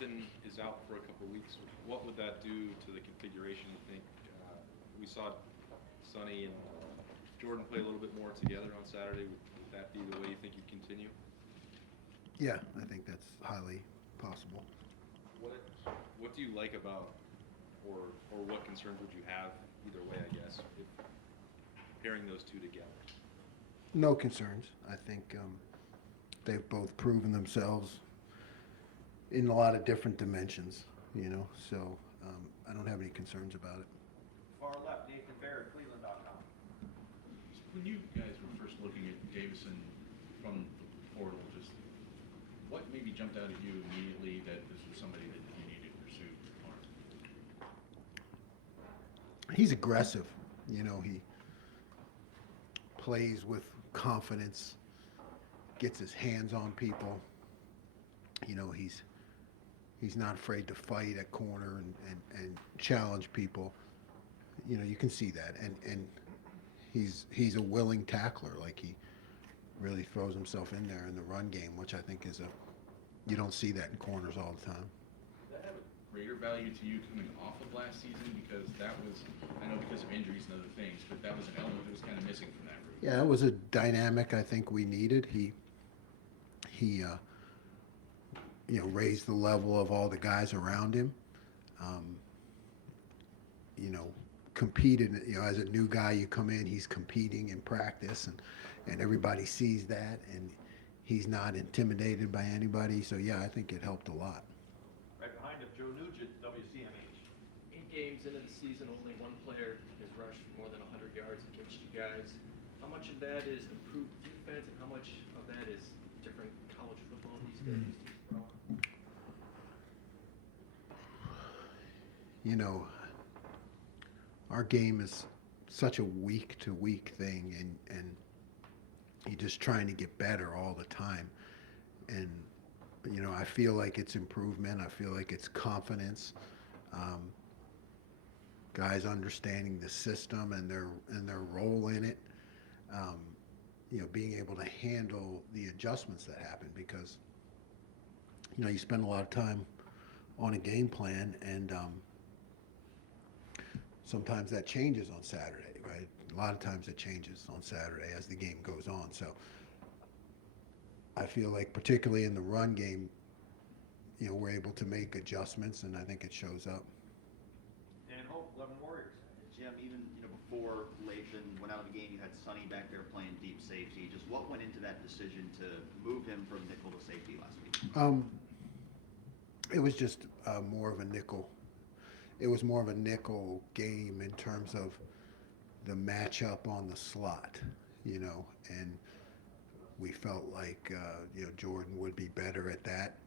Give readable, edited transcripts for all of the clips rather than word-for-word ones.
Nathan is out for a couple of weeks. What would that do to the configuration, you think? We saw Sonny and Jordan play a little bit more together on Saturday. Would that be the way you think you'd continue? Yeah, I think that's highly possible. What do you like about, or what concerns would you have either way, I guess, if pairing those two together? No concerns. I think they've both proven themselves in a lot of different dimensions, so I don't have any concerns about it. Far left, Nathan Barrett, Cleveland.com. When you guys were first looking at Davison from the portal, just what maybe jumped out at you immediately that this was somebody that you needed to pursue more? He's aggressive. He plays with confidence, gets his hands on people. He's not afraid to fight at corner and challenge people. You can see that. And he's a willing tackler. Like, he really throws himself in there in the run game, which I think you don't see that in corners all the time. Does that have a greater value to you coming off of last season? Because that was, I know because of injuries and other things, but that was an element that was kind of missing from that group. Yeah, it was a dynamic I think we needed. He raised the level of all the guys around him. Competed, as a new guy, you come in, he's competing in practice, and everybody sees that, and he's not intimidated by anybody. So, yeah, I think it helped a lot. Right behind him, Joe Nugent, WCMH. 8 games into the season, only one player has rushed more than 100 yards against you guys. How much of that is improved defense, and how much of that is different college football these days? Our game is such a week-to-week thing, and you're just trying to get better all the time. And, I feel like it's improvement. I feel like it's confidence. Guys understanding the system and their role in it. Being able to handle the adjustments that happen, because, you spend a lot of time on a game plan, and sometimes that changes on Saturday, right? A lot of times it changes on Saturday as the game goes on. So I feel like, particularly in the run game, we're able to make adjustments, and I think it shows up. Dan Hope, 11 Warriors. Jim, even before Lathan went out of the game, you had Sonny back there playing deep safety. Just what went into that decision to move him from nickel to safety last week? It was just more of a nickel. It was more of a nickel game in terms of the matchup on the slot, and we felt like Jordan would be better at that.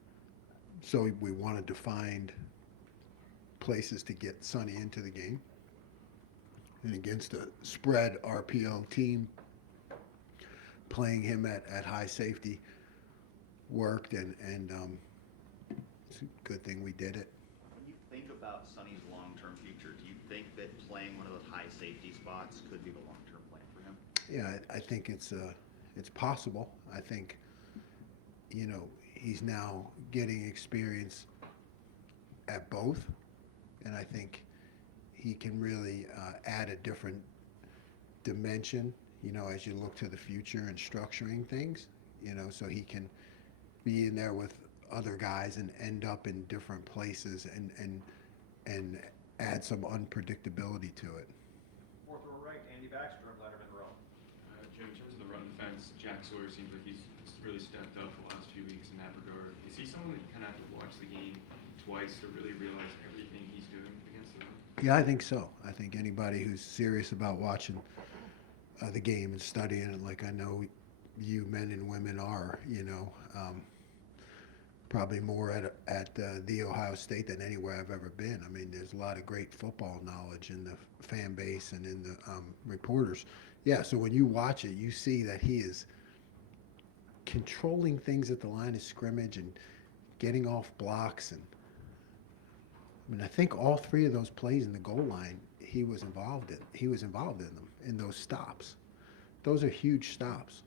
So we wanted to find places to get Sonny into the game. And against a spread RPO team, playing him at high safety worked, and it's a good thing we did it. When you think about Sonny's long-term future, do you think that playing one of those high safety spots could be the long-term plan for him? Yeah, I think it's possible. I think, he's now getting experience at both, and I think he can really add a different dimension, as you look to the future and structuring things, so he can be in there with other guys and end up in different places and add some unpredictability to it. Fourth row right, Andy Baxter and Letterman row. Jim, in terms of the run defense, Jack Sawyer seems like he's really stepped up the last few weeks in that regard. Is he someone that you kind of have to watch the game twice to really realize everything he's doing against the run? Yeah, I think so. I think anybody who's serious about watching the game and studying it, like I know you men and women are, probably more at the Ohio State than anywhere I've ever been. I mean, there's a lot of great football knowledge in the fan base and in the reporters. Yeah, so when you watch it, you see that he is controlling things at the line of scrimmage and getting off blocks. And I think all 3 of those plays in the goal line, he was involved in. He was involved in them, in those stops. Those are huge stops,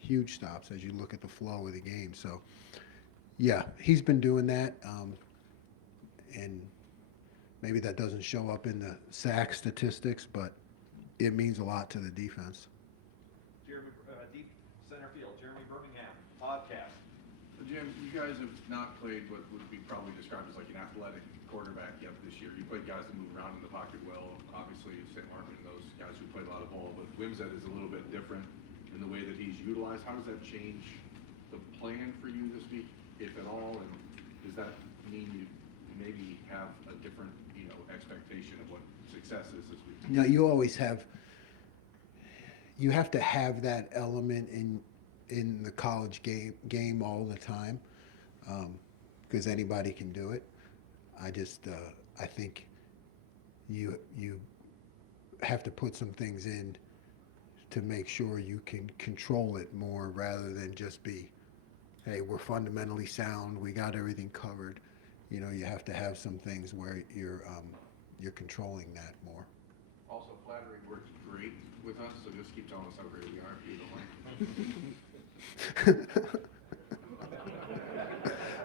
huge stops as you look at the flow of the game. So, Yeah, he's been doing that, and maybe that doesn't show up in the sack statistics, but it means a lot to the defense. Jeremy, deep center field, Jeremy Birmingham, podcast. Jim, you guys have not played what would be probably described as like an athletic quarterback yet this year. You played guys that move around in the pocket well. Obviously, St. Martin, those guys who play a lot of ball, but Wimsett is a little bit different in the way that he's utilized. How does that change the plan for you this week, if at all? And does that mean you maybe have a different, expectation of what success is this week? You always have. You have to have that element in the college game all the time, because anybody can do it. I think you have to put some things in to make sure you can control it more rather than just be, hey, we're fundamentally sound, we got everything covered. You have to have some things where you're controlling that more. Also, flattering works great with us, so just keep telling us how great we are if you don't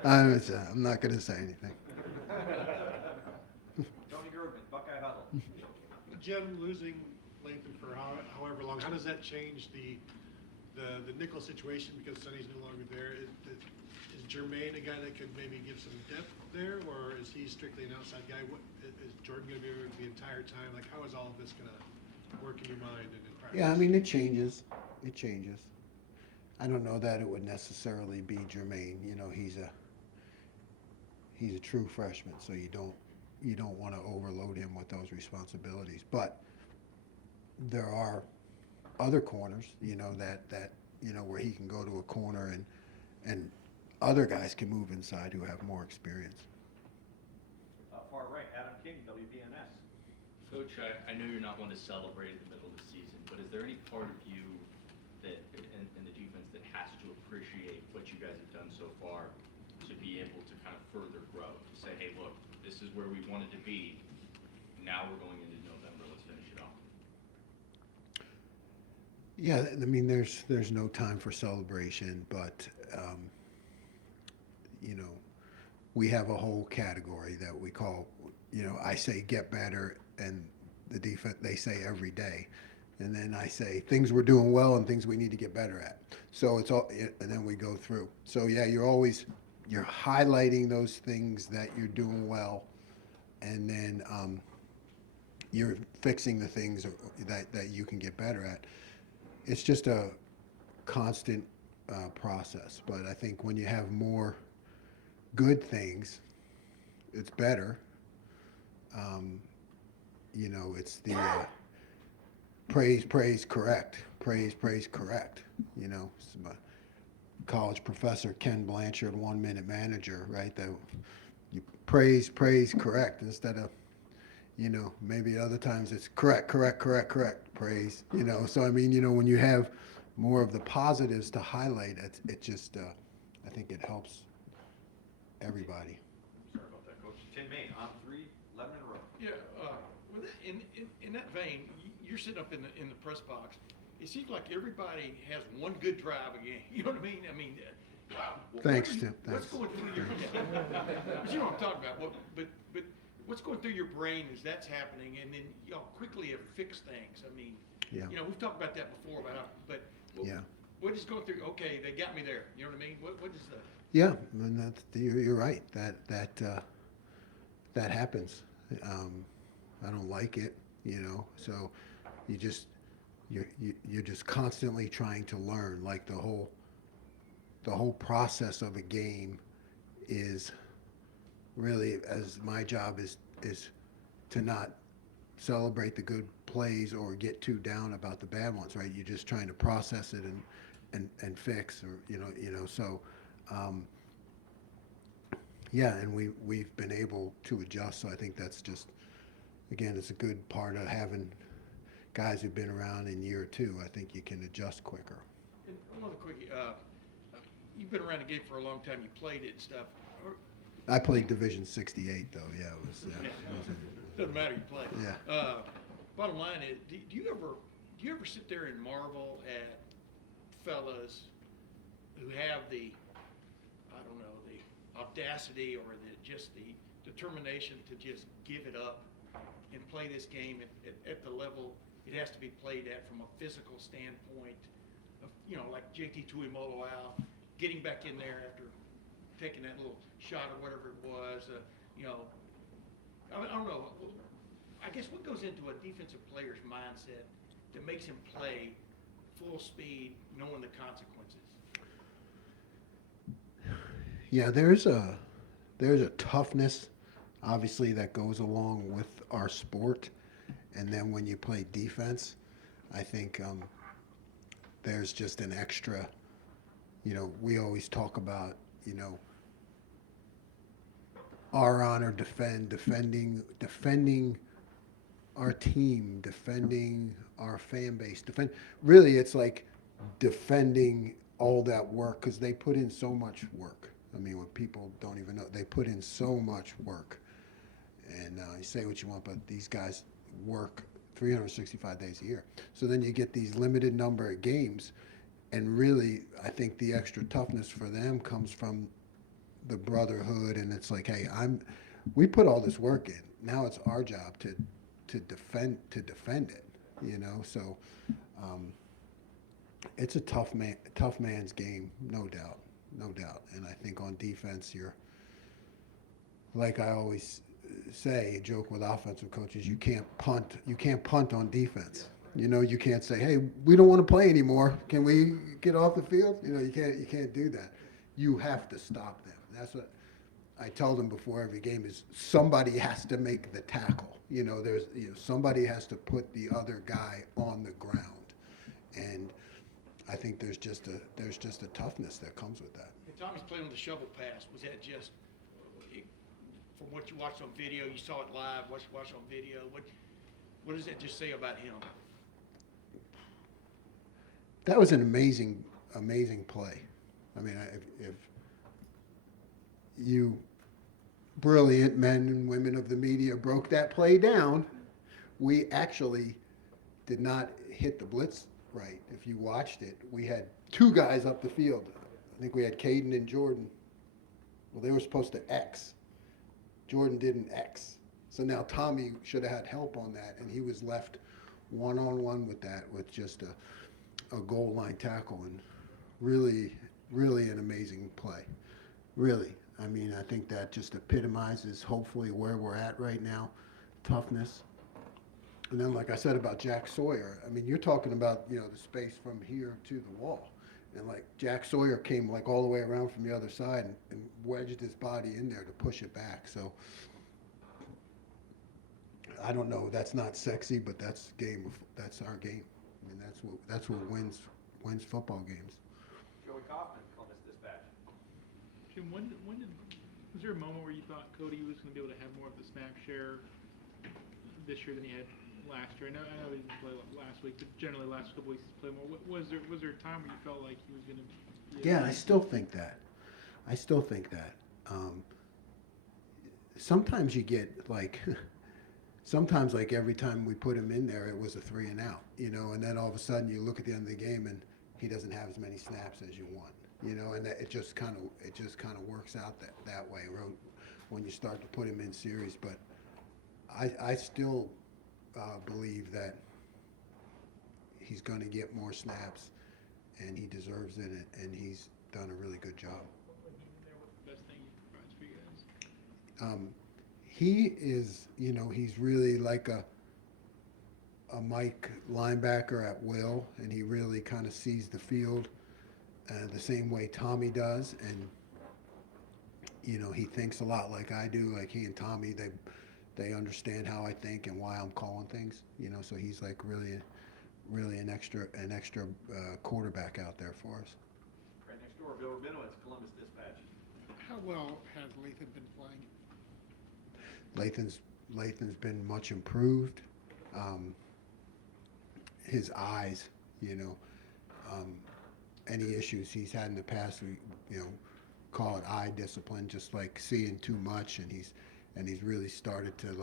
mind. I'm not going to say anything. Tony Grudman, Buckeye Huddle. Jim, losing Lathan for however long, how does that change the nickel situation because Sonny's no longer there? Is Jermaine a guy that could maybe give some depth there, or is he strictly an outside guy? What is Jordan going to be the entire time? Like, how is all of this going to work in your mind and in practice? Yeah, I mean, it changes. It changes. I don't know that it would necessarily be Jermaine. He's a true freshman, so you don't want to overload him with those responsibilities. But there are other corners, that where he can go to a corner and other guys can move inside who have more experience. Far right, Adam King, WBNS. Coach, I know you're not one to celebrate in the middle of the season, but is there any part of you that in the defense that has to appreciate what you guys have done so far to be able to kind of further grow? To say, hey, look, this is where we wanted to be. Now we're going into November. Let's finish it off. Yeah, I mean, there's no time for celebration, but we have a whole category that we call, I say get better, and the defense, they say every day. And then I say things we're doing well and things we need to get better at. So it's all, and then we go through. So yeah, you're highlighting those things that you're doing well, and then you're fixing the things that you can get better at. It's just a constant process. But I think when you have more good things, it's better. It's the praise, correct. Praise, correct. My college professor Ken Blanchard, 1 Minute Manager, right? That you praise, correct, instead of, maybe other times it's correct, praise. So I mean, when you have more of the positives to highlight, it just, I think it helps everybody. Sorry about that, Coach. Tim Main, on 3, 11 in a row. Yeah, in that vein, you're sitting up in the press box. It seems like everybody has one good drive a game. You know what I mean? Thanks, Tim. What's going through your? You know what I'm talking about. But what's going through your brain as that's happening, and then y'all quickly have fixed things. I mean, Yeah. we've talked about that before. What is going through? Okay, they got me there. You know what I mean? What is the? Yeah, and you're right. That happens. I don't like it, So you're just constantly trying to learn. Like the whole process of a game is really, as my job is to not celebrate the good plays or get too down about the bad ones. Right? You're just trying to process it and fix, or so. Yeah, and we've been able to adjust. So I think that's just, again, it's a good part of having guys who've been around in year 2. I think you can adjust quicker. And one other quickie. You've been around the game for a long time. You played it and stuff. I played Division 68 though. Yeah, it was. Doesn't matter. You play. Yeah. Bottom line is, do you ever sit there and marvel at fellas who have the audacity or just the determination to just give it up and play this game at the level it has to be played at from a physical standpoint of, like JT Tuimoloau getting back in there after taking that little shot or whatever it was, I don't know. I guess what goes into a defensive player's mindset that makes him play full speed, knowing the consequences? Yeah, there's a toughness, obviously, that goes along with our sport. And then when you play defense, I think there's just an extra, we always talk about, our honor, defending our team, defending our fan base, really it's like defending all that work, because they put in so much work. I mean, what people don't even know, they put in so much work. And you say what you want, but these guys work 365 days a year. So then you get these limited number of games, and really, I think the extra toughness for them comes from the brotherhood, and it's like, hey, we put all this work in. Now it's our job to defend it, So it's a tough man's game, no doubt. And I think on defense, you're, like I always say, joke with offensive coaches, you can't punt on defense. You can't say, hey, we don't want to play anymore. Can we get off the field? You can't do that. You have to stop them. That's what I tell them before every game is somebody has to make the tackle. Somebody has to put the other guy on the ground. And I think there's just a toughness that comes with that. Hey, Tommy's playing on the shovel pass. Was that just from what you watched on video? You saw it live. Watched on video. What does that just say about him? That was an amazing play. I mean, if you brilliant men and women of the media broke that play down, we actually did not hit the blitz right. If you watched it, we had two guys up the field. I think we had Caden and Jordan. Well, they were supposed to X. Jordan didn't X. So now Tommy should have had help on that, and he was left one-on-one with that, with just a goal line tackle, and really, really an amazing play. Really. I mean, I think that just epitomizes hopefully where we're at right now, toughness. And then, like I said about Jack Sawyer, I mean, you're talking about, the space from here to the wall. And, like, Jack Sawyer came, like, all the way around from the other side and wedged his body in there to push it back. So, I don't know. That's not sexy, but that's our game. I mean, that's what wins football games. Joey Kaufman, Columbus Dispatch. Jim, was there a moment where you thought Cody was going to be able to have more of the snap share this year than he had last year? I know he didn't play last week, but generally last couple weeks he's played more. Was there a time where you felt like he was going to be Yeah, I still think that. Sometimes you get sometimes every time we put him in there, it was a 3 and out, and then all of a sudden you look at the end of the game and he doesn't have as many snaps as you want, and it just kind of works out that way when you start to put him in series. But I still believe that he's going to get more snaps, and he deserves it, and he's done a really good job. What's the best thing he provides for you guys? He is, he's really like a Mike linebacker at will, and he really kind of sees the field the same way Tommy does, and he thinks a lot like I do. Like he and Tommy, they understand how I think and why I'm calling things. So he's like really an extra quarterback out there for us. Right next door, Bill Rabinowitz, Columbus Dispatch. How well has Lathan been playing? Lathan's been much improved. His eyes, any issues he's had in the past, we call it eye discipline, just like seeing too much, and he's really started to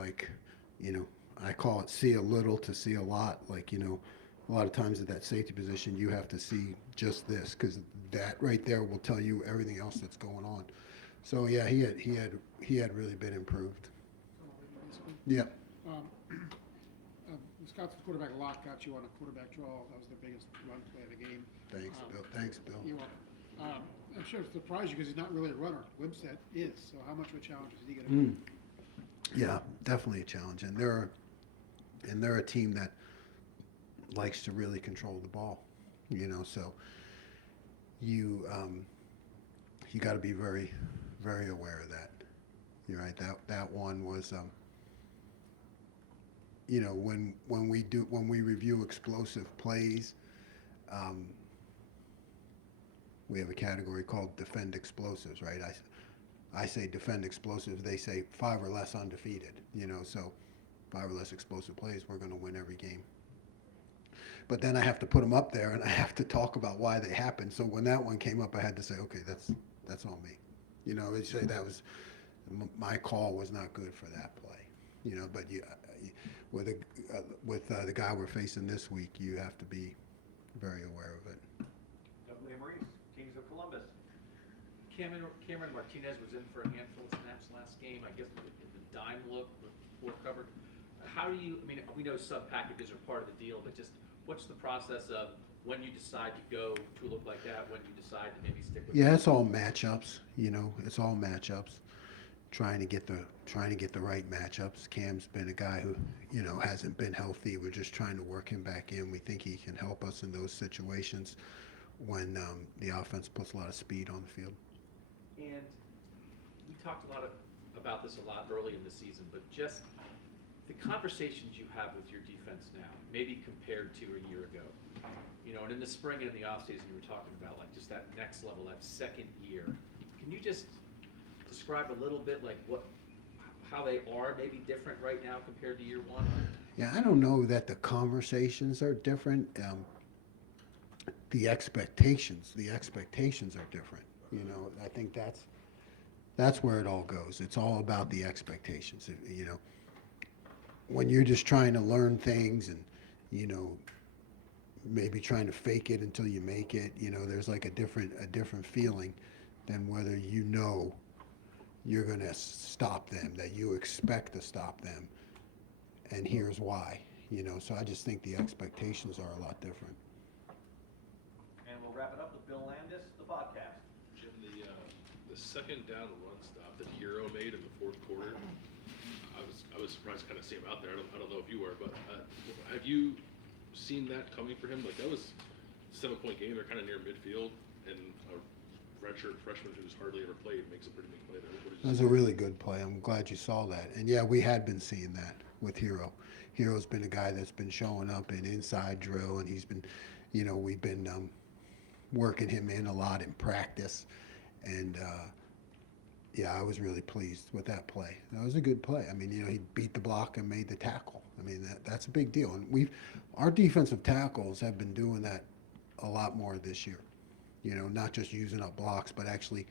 I call it see a little to see a lot. Like, a lot of times at that safety position, you have to see just this, because that right there will tell you everything else that's going on. So yeah, he had really been improved. Yeah. Wisconsin's quarterback lock got you on a quarterback draw. That was the biggest run play of the game. Thanks, Bill. You're welcome. I'm sure it surprised you because he's not really a runner. Wimsatt is. So how much of a challenge is he going to be? Yeah, definitely a challenge, and they're a team that likes to really control the ball, So you got to be very, very aware of that. You're right. That one was, when we review explosive plays, we have a category called defend explosives, right? I say defend explosives. They say 5 or less undefeated. So 5 or less explosive plays, we're going to win every game. But then I have to put them up there, and I have to talk about why they happened. So when that one came up, I had to say, okay, that's on me. Say that was my call was not good for that play. But with the guy we're facing this week, you have to be very aware of it. W.A. Maurice, Kings of Columbus. Cameron Martinez was in for a handful of snaps last game. I guess the dime look with 4 covered. How do you? We know sub packages are part of the deal, but just what's the process of when you decide to go to a look like that? When you decide to maybe stick with? Yeah, it's all matchups. It's all matchups. Trying to get the right matchups. Cam's been a guy who, hasn't been healthy. We're just trying to work him back in. We think he can help us in those situations when the offense puts a lot of speed on the field. And we talked about this a lot early in the season, but just the conversations you have with your defense now, maybe compared to a year ago, and in the spring and in the offseason, you were talking about like just that next level, that second year. Can you just describe a little bit like how they are maybe different right now compared to year one? Yeah, I don't know that the conversations are different. The expectations are different. I think that's where it all goes. It's all about the expectations. When you're just trying to learn things and, maybe trying to fake it until you make it, there's like a different feeling than whether you're going to stop them, that you expect to stop them, and here's why. So I just think the expectations are a lot different. And we'll wrap it up with Bill Landis, the podcast. Jim, the second down run stop that Hero made in the fourth quarter, I was surprised to kind of see him out there. I don't know if you were, but have you seen that coming for him? Like, that was a 7-point game. They're kind of near midfield, and a redshirt freshman who's hardly ever played makes a pretty big play there. That was a really good play. I'm glad you saw that. And yeah, we had been seeing that with Hero. Hero's been a guy that's been showing up in inside drill, and he's been, we've been working him in a lot in practice. And yeah, I was really pleased with that play. That was a good play. He beat the block and made the tackle. That's a big deal. And our defensive tackles have been doing that a lot more this year. Not just using up blocks, but actually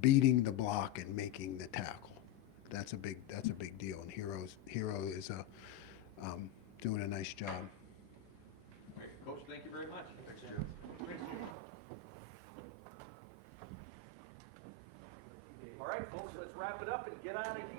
beating the block and making the tackle. That's a big deal. And Hero is doing a nice job. All right, Coach, thank you very much. Thanks, Jim. All right, folks, let's wrap it up and get out of here.